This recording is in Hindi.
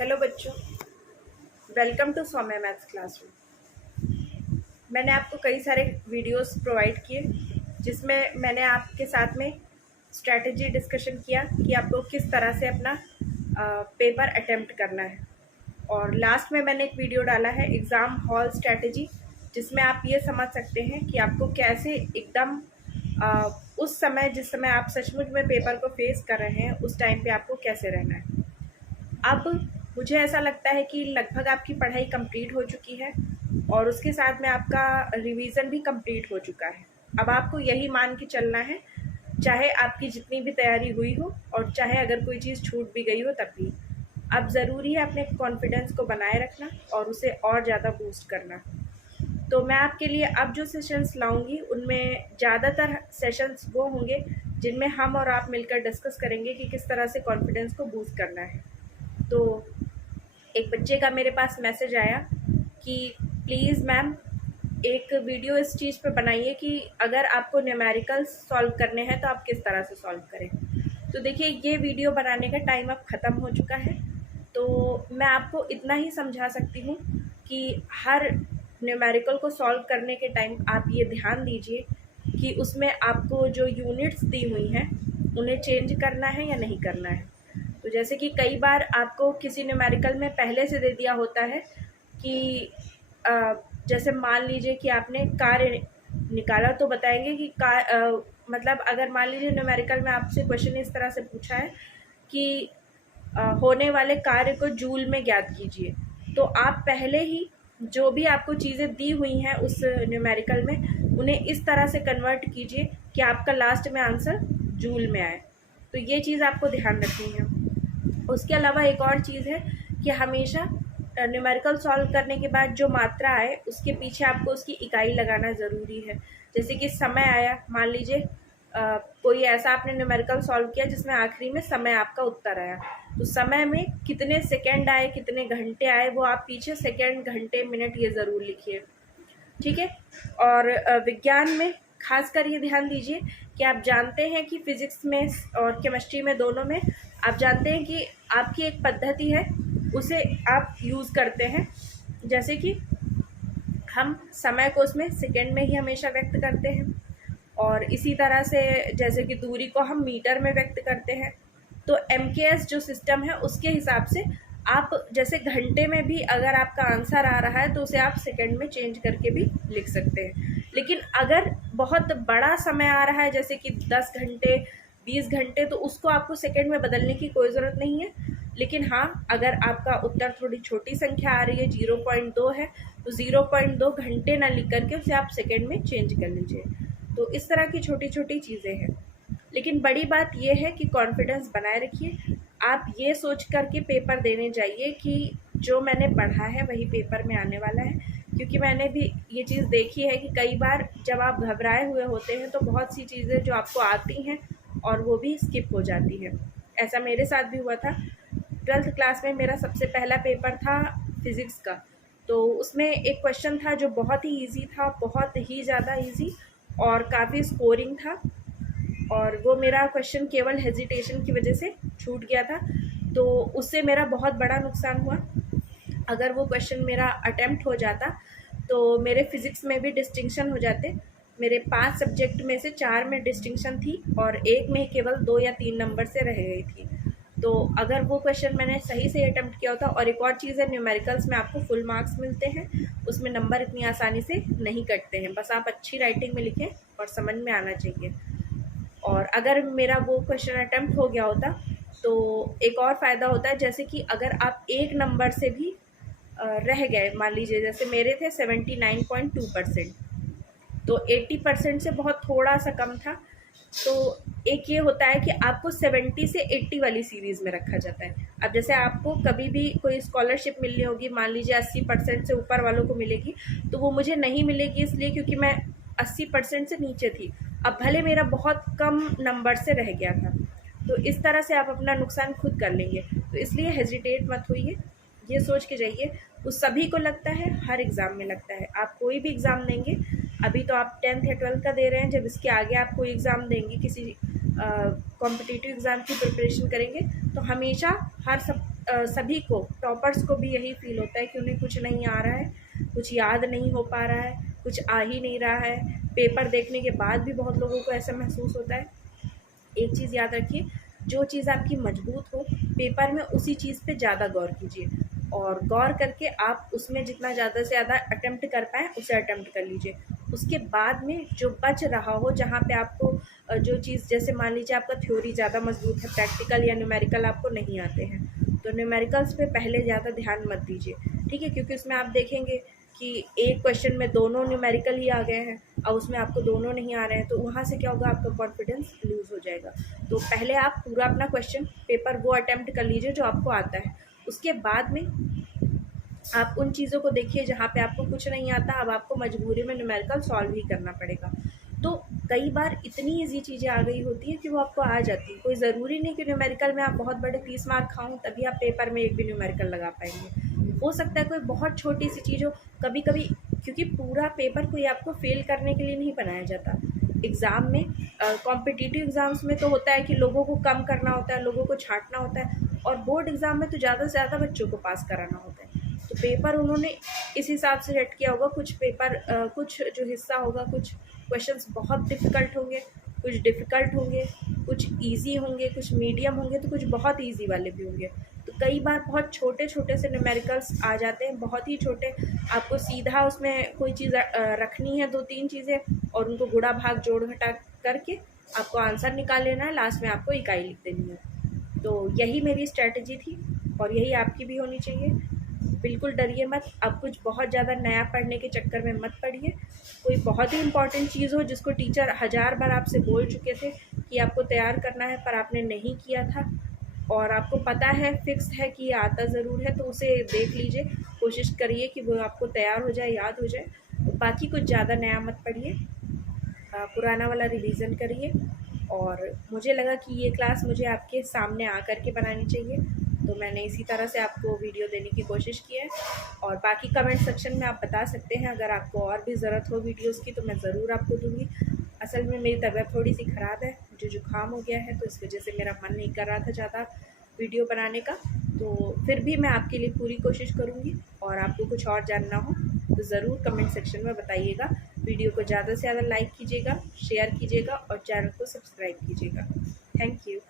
हेलो बच्चों, welcome to Saumya maths classroom. मैंने आपको कई सारे वीडियोस प्रोवाइड किए जिसमें मैंने आपके साथ में स्ट्रैटेजी डिस्कशन किया कि आपको किस तरह से अपना पेपर अटेम्प्ट करना है। और लास्ट में मैंने एक वीडियो डाला है एग्ज़ाम हॉल स्ट्रैटेजी, जिसमें आप ये समझ सकते हैं कि आपको कैसे एकदम उस समय जिस समय आप सचमुच में पेपर को फेस कर रहे हैं उस टाइम पे आपको कैसे रहना है। अब मुझे ऐसा लगता है कि लगभग आपकी पढ़ाई कंप्लीट हो चुकी है और उसके साथ में आपका रिवीजन भी कंप्लीट हो चुका है। अब आपको यही मान के चलना है, चाहे आपकी जितनी भी तैयारी हुई हो और चाहे अगर कोई चीज़ छूट भी गई हो तब भी। अब ज़रूरी है अपने कॉन्फिडेंस को बनाए रखना और उसे और ज़्यादा बूस्ट करना। तो मैं आपके लिए अब जो सेशंस लाऊंगी उनमें ज़्यादातर सेशंस वो होंगे जिनमें हम और आप मिलकर डिस्कस करेंगे कि किस तरह से कॉन्फिडेंस को बूस्ट करना है। तो एक बच्चे का मेरे पास मैसेज आया कि प्लीज़ मैम एक वीडियो इस चीज़ पे बनाइए कि अगर आपको न्यूमेरिकल्स सॉल्व करने हैं तो आप किस तरह से सॉल्व करें। तो देखिए, ये वीडियो बनाने का टाइम अब ख़त्म हो चुका है, तो मैं आपको इतना ही समझा सकती हूँ कि हर न्यूमेरिकल को सॉल्व करने के टाइम आप ये ध्यान दीजिए कि उसमें आपको जो यूनिट्स दी हुई हैं उन्हें चेंज करना है या नहीं करना है। तो जैसे कि कई बार आपको किसी न्यूमेरिकल में पहले से दे दिया होता है कि जैसे मान लीजिए कि आपने कार्य निकाला, तो बताएंगे कि मतलब अगर मान लीजिए न्यूमेरिकल में आपसे क्वेश्चन इस तरह से पूछा है कि होने वाले कार्य को जूल में ज्ञात कीजिए, तो आप पहले ही जो भी आपको चीज़ें दी हुई हैं उस न्यूमेरिकल में उन्हें इस तरह से कन्वर्ट कीजिए कि आपका लास्ट में आंसर जूल में आए। तो ये चीज़ आपको ध्यान रखनी है। उसके अलावा एक और चीज़ है कि हमेशा न्यूमेरिकल सॉल्व करने के बाद जो मात्रा आए उसके पीछे आपको उसकी इकाई लगाना ज़रूरी है। जैसे कि समय आया, मान लीजिए कोई ऐसा आपने न्यूमेरिकल सॉल्व किया जिसमें आखिरी में समय आपका उत्तर आया, तो समय में कितने सेकंड आए, कितने घंटे आए, वो आप पीछे सेकंड, घंटे, मिनट ये ज़रूर लिखिए। ठीक है। और विज्ञान में खासकर ये ध्यान दीजिए कि आप जानते हैं कि फिज़िक्स में और केमिस्ट्री में दोनों में आप जानते हैं कि आपकी एक पद्धति है, उसे आप यूज़ करते हैं। जैसे कि हम समय को उसमें सेकंड में ही हमेशा व्यक्त करते हैं और इसी तरह से जैसे कि दूरी को हम मीटर में व्यक्त करते हैं। तो MKS जो सिस्टम है उसके हिसाब से आप जैसे घंटे में भी अगर आपका आंसर आ रहा है तो उसे आप सेकंड में चेंज करके भी लिख सकते हैं। लेकिन अगर बहुत बड़ा समय आ रहा है जैसे कि 10 घंटे, 20 घंटे, तो उसको आपको सेकंड में बदलने की कोई ज़रूरत नहीं है। लेकिन हाँ, अगर आपका उत्तर थोड़ी छोटी संख्या आ रही है, 0.2 है, तो 0.2 घंटे ना लिख करके उसे आप सेकंड में चेंज कर लीजिए। तो इस तरह की छोटी छोटी चीज़ें हैं। लेकिन बड़ी बात यह है कि कॉन्फिडेंस बनाए रखिए। आप ये सोच करके पेपर देने जाइए कि जो मैंने पढ़ा है वही पेपर में आने वाला है। क्योंकि मैंने भी ये चीज़ देखी है कि कई बार जब आप घबराए हुए होते हैं तो बहुत सी चीज़ें जो आपको आती हैं और वो भी स्किप हो जाती है। ऐसा मेरे साथ भी हुआ था। 12th क्लास में मेरा सबसे पहला पेपर था फिज़िक्स का। तो उसमें एक क्वेश्चन था जो बहुत ही ईजी था, बहुत ही ज़्यादा ईजी और काफ़ी स्कोरिंग था, और वो मेरा क्वेश्चन केवल हेजिटेशन की वजह से छूट गया था। तो उससे मेरा बहुत बड़ा नुकसान हुआ। अगर वो क्वेश्चन मेरा अटेम्प्ट हो जाता तो मेरे फिज़िक्स में भी डिस्टिंक्शन हो जाते। मेरे 5 सब्जेक्ट में से 4 में डिस्टिंक्शन थी और एक में केवल 2 या 3 नंबर से रह गई थी। तो अगर वो क्वेश्चन मैंने सही से अटेम्प्ट किया होता। और एक और चीज़ है, न्यूमेरिकल्स में आपको फुल मार्क्स मिलते हैं, उसमें नंबर इतनी आसानी से नहीं कटते हैं, बस आप अच्छी राइटिंग में लिखें और समझ में आना चाहिए। और अगर मेरा वो क्वेश्चन अटेम्प्ट हो गया होता तो एक और फ़ायदा होता है, जैसे कि अगर आप एक नंबर से भी रह गए, मान लीजिए जैसे मेरे थे 79.2%, तो 80% से बहुत थोड़ा सा कम था। तो एक ये होता है कि आपको 70 से 80 वाली सीरीज़ में रखा जाता है। अब जैसे आपको कभी भी कोई स्कॉलरशिप मिलनी होगी, मान लीजिए 80% से ऊपर वालों को मिलेगी, तो वो मुझे नहीं मिलेगी इसलिए क्योंकि मैं 80% से नीचे थी। अब भले मेरा बहुत कम नंबर से रह गया था। तो इस तरह से आप अपना नुकसान खुद कर लेंगे। तो इसलिए हेजिटेट मत होइए, ये सोच के जाइए। वो सभी को लगता है, हर एग्ज़ाम में लगता है। आप कोई भी एग्ज़ाम देंगे, अभी तो आप 10th या 12th का दे रहे हैं, जब इसके आगे आप कोई एग्ज़ाम देंगे, किसी कॉम्पिटिटिव एग्ज़ाम की प्रिपरेशन करेंगे, तो हमेशा हर सब सभी को, टॉपर्स को भी यही फील होता है कि उन्हें कुछ नहीं आ रहा है, कुछ याद नहीं हो पा रहा है, कुछ आ ही नहीं रहा है। पेपर देखने के बाद भी बहुत लोगों को ऐसा महसूस होता है। एक चीज़ याद रखिए, जो चीज़ आपकी मजबूत हो पेपर में उसी चीज़ पे ज़्यादा गौर कीजिए, और गौर करके आप उसमें जितना ज़्यादा से ज़्यादा अटेम्प्ट कर पाएँ उसे अटेम्प्ट कर लीजिए। उसके बाद में जो बच रहा हो, जहाँ पे आपको जो चीज़, जैसे मान लीजिए आपका थ्योरी ज़्यादा मजबूत है, प्रैक्टिकल या न्यूमेरिकल आपको नहीं आते हैं, तो न्यूमेरिकल्स पे पहले ज़्यादा ध्यान मत दीजिए, ठीक है? क्योंकि उसमें आप देखेंगे कि एक क्वेश्चन में दोनों न्यूमेरिकल ही आ गए हैं, अब उसमें आपको दोनों नहीं आ रहे हैं, तो वहाँ से क्या होगा, आपका कॉन्फिडेंस लूज़ हो जाएगा। तो पहले आप पूरा अपना क्वेश्चन पेपर वो अटेम्प्ट कर लीजिए जो आपको आता है। उसके बाद में आप उन चीज़ों को देखिए जहाँ पे आपको कुछ नहीं आता, अब आपको मजबूरी में न्यूमेरिकल सॉल्व ही करना पड़ेगा। तो कई बार इतनी ईजी चीज़ें आ गई होती हैं कि वो आपको आ जाती है। कोई ज़रूरी नहीं कि न्यूमेरिकल में आप बहुत बड़े 30 मार्क खाऊं तभी आप पेपर में एक भी न्यूमेरिकल लगा पाएंगे। हो सकता है कोई बहुत छोटी सी चीज़ हो, कभी कभी, क्योंकि पूरा पेपर कोई आपको फेल करने के लिए नहीं बनाया जाता। एग्ज़ाम में, कॉम्पिटिटिव एग्ज़ाम्स में तो होता है कि लोगों को कम करना होता है, लोगों को छांटना होता है, और बोर्ड एग्ज़ाम में तो ज़्यादा से ज़्यादा बच्चों को पास कराना होता है। तो पेपर उन्होंने इस हिसाब से सेट किया होगा। कुछ पेपर, कुछ जो हिस्सा होगा, कुछ क्वेश्चंस बहुत डिफ़िकल्ट होंगे, कुछ डिफ़िकल्ट होंगे, कुछ इजी होंगे, कुछ मीडियम होंगे, तो कुछ बहुत इजी वाले भी होंगे। तो कई बार बहुत छोटे छोटे से न्यूमेरिकल्स आ जाते हैं, बहुत ही छोटे। आपको सीधा उसमें कोई चीज़ रखनी है, 2-3 चीज़ें, और उनको गुणा भाग जोड़ घटा करके आपको आंसर निकाल लेना है, लास्ट में आपको इकाई लिख देनी है। तो यही मेरी स्ट्रैटेजी थी, और यही आपकी भी होनी चाहिए। बिल्कुल डरिए मत, अब कुछ बहुत ज़्यादा नया पढ़ने के चक्कर में मत पड़िए। कोई बहुत ही इंपॉर्टेंट चीज़ हो जिसको टीचर 1000 बार आपसे बोल चुके थे कि आपको तैयार करना है, पर आपने नहीं किया था, और आपको पता है, फिक्स है कि ये आता ज़रूर है, तो उसे देख लीजिए, कोशिश करिए कि वो आपको तैयार हो जाए, याद हो जाए। तो बाकी कुछ ज़्यादा नया मत पढ़िए, पुराना वाला रिवीजन करिए। और मुझे लगा कि ये क्लास मुझे आपके सामने आकर के बनानी चाहिए, तो मैंने इसी तरह से आपको वीडियो देने की कोशिश की है। और बाकी कमेंट सेक्शन में आप बता सकते हैं, अगर आपको और भी ज़रूरत हो वीडियोस की तो मैं ज़रूर आपको दूँगी। असल में मेरी तबीयत थोड़ी सी ख़राब है, मुझे जुकाम हो गया है, तो इस वजह से मेरा मन नहीं कर रहा था ज़्यादा वीडियो बनाने का। तो फिर भी मैं आपके लिए पूरी कोशिश करूँगी, और आपको कुछ और जानना हो तो ज़रूर कमेंट सेक्शन में बताइएगा। वीडियो को ज़्यादा से ज़्यादा लाइक कीजिएगा, शेयर कीजिएगा, और चैनल को सब्सक्राइब कीजिएगा। Thank you.